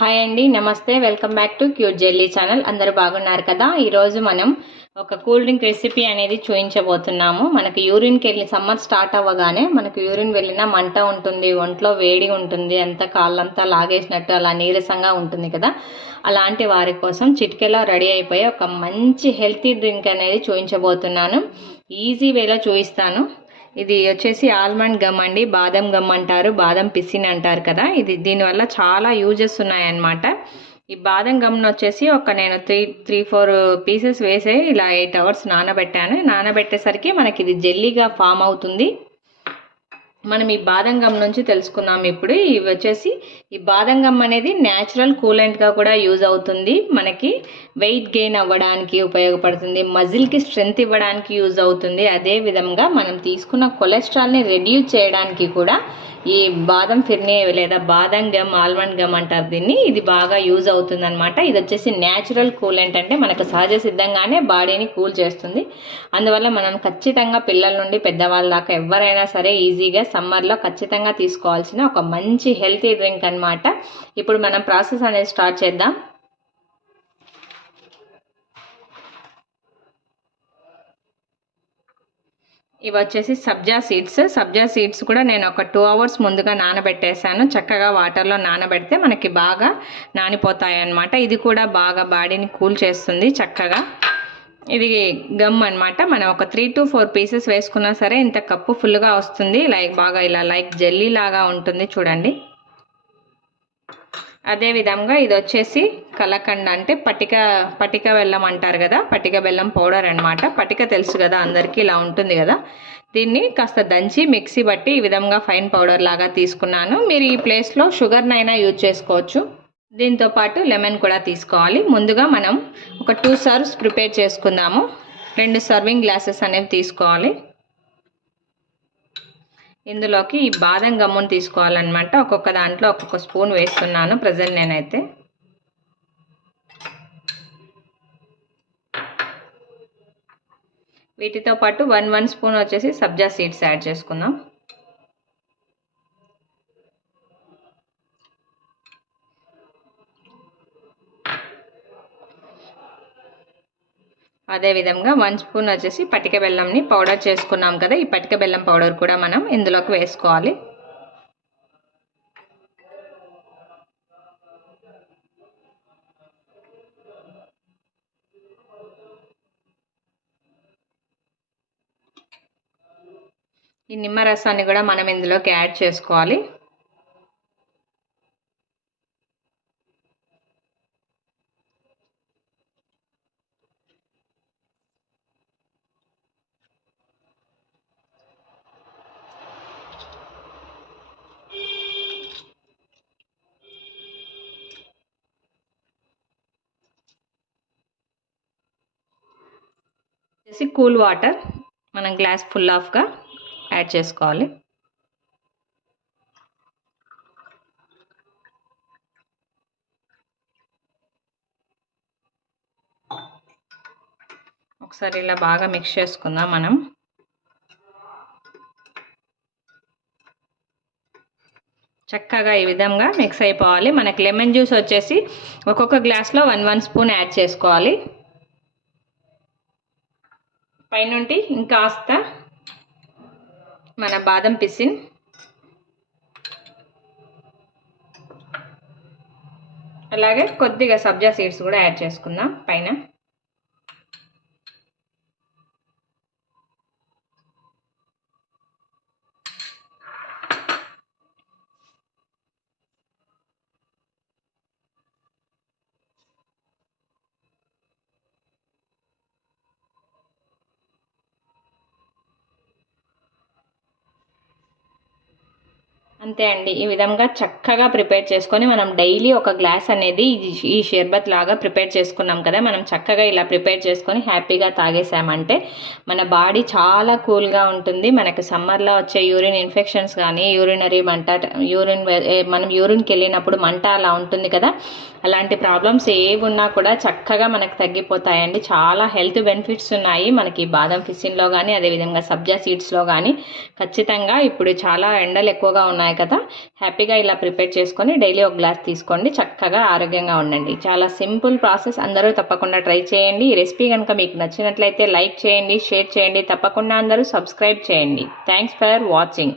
Hi అండి, నమస్తే. Welcome back to cute jelly channel. అందరూ బాగున్నారు కదా. ఈరోజు మనం ఒక కూల్ డ్రింక్ రెసిపీ అనేది చూపించబోతున్నాము. మనకి యూరిన్కి వెళ్ళి సమ్మర్ స్టార్ట్ అవ్వగానే మనకు యూరిన్ వెళ్ళినా మంట ఉంటుంది, ఒంట్లో వేడి ఉంటుంది, అంతా కాళ్ళంతా లాగేసినట్టు అలా నీరసంగా ఉంటుంది కదా. అలాంటి వారి కోసం చిటికెలో రెడీ అయిపోయి ఒక మంచి హెల్తీ డ్రింక్ అనేది చూపించబోతున్నాను. ఈజీ వేలో చూపిస్తాను. ఇది వచ్చేసి ఆల్మండ్ గమ్ అండి, బాదం గమ్ అంటారు, బాదం పిసిన్ అంటారు కదా. దీనివల్ల చాలా యూజెస్ ఉన్నాయన్నమాట. ఈ బాదం గమ్ను వచ్చేసి నేను 3-4 పీసెస్ వేసే ఇలా 8 hours నానబెట్టాను. నానబెట్టేసరికి మనకి ఇది జెల్లీగా ఫామ్ అవుతుంది. మనం ఈ బాదం గమ్ నుంచి తెలుసుకుందాం ఇప్పుడు. ఇవి వచ్చేసి ఈ బాదం గమ్ అనేది న్యాచురల్ కూలెంట్గా కూడా యూజ్ అవుతుంది. మనకి వెయిట్ గెయిన్ అవ్వడానికి ఉపయోగపడుతుంది, మజిల్కి స్ట్రెంగ్త్ ఇవ్వడానికి యూజ్ అవుతుంది. అదే విధంగా మనం తీసుకున్న కొలెస్ట్రాల్ని రెడ్యూస్ చేయడానికి కూడా ఈ బాదం ఫిర్నీ లేదా బాదం గమ్, ఆల్మండ్ గమ్ అంటారు దీన్ని, ఇది బాగా యూజ్ అవుతుంది అనమాట. ఇది వచ్చేసి న్యాచురల్ కూలెంట్, అంటే మనకు సహజ సిద్ధంగానే బాడీని కూల్ చేస్తుంది. అందువల్ల మనం ఖచ్చితంగా పిల్లల నుండి పెద్దవాళ్ళ దాకా ఎవరైనా సరే ఈజీగా సమ్మర్లో ఖచ్చితంగా తీసుకోవాల్సిన ఒక మంచి హెల్తీ డ్రింక్ అనమాట. ఇప్పుడు మనం ప్రాసెస్ అనేది స్టార్ట్ చేద్దాం. ఇవి వచ్చేసి సబ్జా సీడ్స్ కూడా నేను ఒక 2 hours ముందుగా నానబెట్టేసాను. చక్కగా వాటర్లో నానబెడితే మనకి బాగా నానిపోతాయి అన్నమాట. ఇది కూడా బాగా బాడీని కూల్ చేస్తుంది చక్కగా. ఇది గమ్ అనమాట. మనం ఒక 3 to 4 పీసెస్ వేసుకున్నా సరే ఇంత కప్పు ఫుల్గా వస్తుంది. బాగా ఇలా జెల్లీ లాగా ఉంటుంది చూడండి. అదే విధంగా ఇది వచ్చేసి కలకండ, అంటే పటిక బెల్లం అంటారు కదా, పటిక బెల్లం పౌడర్ అనమాట. పటిక తెలుసు కదా అందరికీ, ఇలా ఉంటుంది కదా. దీన్ని కాస్త దంచి మిక్సీ బట్టి ఈ విధంగా ఫైన్ పౌడర్ లాగా తీసుకున్నాను. మీరు ఈ ప్లేస్లో షుగర్నైనా యూజ్ చేసుకోవచ్చు. దీంతో పాటు లెమన్ కూడా తీసుకోవాలి. ముందుగా మనం ఒక 2 serves ప్రిపేర్ చేసుకుందాము. 2 serving గ్లాసెస్ అనేవి తీసుకోవాలి. ఇందులోకి ఈ బాదం గమ్మును తీసుకోవాలన్నమాట. ఒక్కొక్క దాంట్లో ఒక్కొక్క స్పూన్ వేస్తున్నాను ప్రజెంట్ నేనైతే. వీటితో పాటు 1 స్పూన్ వచ్చేసి సబ్జా సీడ్స్ యాడ్ చేసుకుందాం. అదేవిధంగా 1 స్పూన్ వచ్చేసి పటిక బెల్లంని పౌడర్ చేసుకున్నాం కదా, ఈ పటిక బెల్లం పౌడర్ కూడా మనం ఇందులోకి వేసుకోవాలి. ఈ నిమ్మరసాన్ని కూడా మనం ఇందులోకి యాడ్ చేసుకోవాలి. కూల్ వాటర్ మనం గ్లాస్ ఫుల్ ఆఫ్గా యాడ్ చేసుకోవాలి. ఒకసారి ఇలా బాగా మిక్స్ చేసుకుందాం మనం. చక్కగా ఈ విధంగా మిక్స్ అయిపోవాలి. మనకి లెమన్ జ్యూస్ వచ్చేసి ఒక్కొక్క గ్లాస్లో 1 స్పూన్ యాడ్ చేసుకోవాలి. పైనుండి ఇంకాస్త మన బాదం పిసిన్, అలాగే కొద్దిగా సబ్జా సీడ్స్ కూడా యాడ్ చేసుకుందాం పైన. అంతే అండి. ఈ విధంగా చక్కగా ప్రిపేర్ చేసుకొని మనం డైలీ ఒక గ్లాస్ అనేది ఈ షర్బత్ లాగా ప్రిపేర్ చేసుకున్నాం కదా, మనం చక్కగా ఇలా ప్రిపేర్ చేసుకొని హ్యాపీగా తాగేసామంటే మన బాడీ చాలా కూల్గా ఉంటుంది. మనకి సమ్మర్లో వచ్చే యూరిన్ ఇన్ఫెక్షన్స్ కానీ, యూరినరీ మంట, మనం యూరిన్కి వెళ్ళినప్పుడు మంట అలా ఉంటుంది కదా, అలాంటి ప్రాబ్లమ్స్ ఏవి ఉన్నా కూడా చక్కగా మనకు తగ్గిపోతాయండి. చాలా హెల్త్ బెనిఫిట్స్ ఉన్నాయి మనకి బాదం పిసిన్లో కానీ, అదేవిధంగా సబ్జా సీడ్స్లో కానీ. ఖచ్చితంగా ఇప్పుడు చాలా ఎండలు ఎక్కువగా ఉన్నాయి కదా, హ్యాపీగా ఇలా ప్రిపేర్ చేసుకొని డైలీ ఒక గ్లాస్ తీసుకోండి. చక్కగా ఆరోగ్యంగా ఉండండి. చాలా సింపుల్ ప్రాసెస్, అందరూ తప్పకుండా ట్రై చేయండి. ఈ రెసిపీ కనుక మీకు నచ్చినట్లయితే లైక్ చేయండి, షేర్ చేయండి, తప్పకుండా అందరూ సబ్స్క్రైబ్ చేయండి. Thanks for watching.